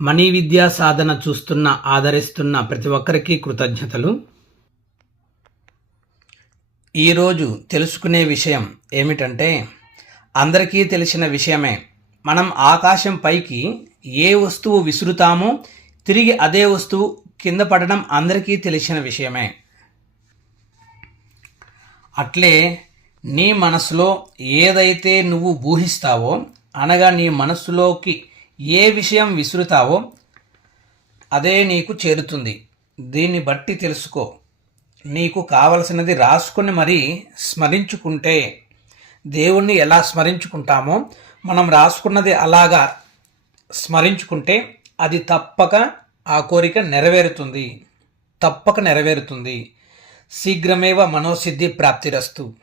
Money విద్యా సాధన చూస్తున్న ఆదరిస్తున్న ప్రతి ఒక్కరికి కృతజ్ఞతలు. ఈరోజు తెలుసుకునే విషయం ఏమిటంటే, అందరికీ తెలిసిన విషయమే, మనం ఆకాశం పైకి ఏ వస్తువు విసురుతామో తిరిగి అదే వస్తువు కింద పడడం అందరికీ తెలిసిన విషయమే. అట్లే నీ మనసులో ఏదైతే నువ్వు ఊహిస్తావో, అనగా నీ మనస్సులోకి ఏ విషయం విసురుతావో అదే నీకు చేరుతుంది. దీన్ని బట్టి తెలుసుకో. నీకు కావలసినది రాసుకుని మరీ స్మరించుకుంటే, దేవుణ్ణి ఎలా స్మరించుకుంటామో మనం రాసుకున్నది అలాగా స్మరించుకుంటే అది తప్పక ఆ కోరిక నెరవేరుతుంది. తప్పక నెరవేరుతుంది. శీఘ్రమేవ మనోసిద్ధి ప్రాప్తిరస్తు.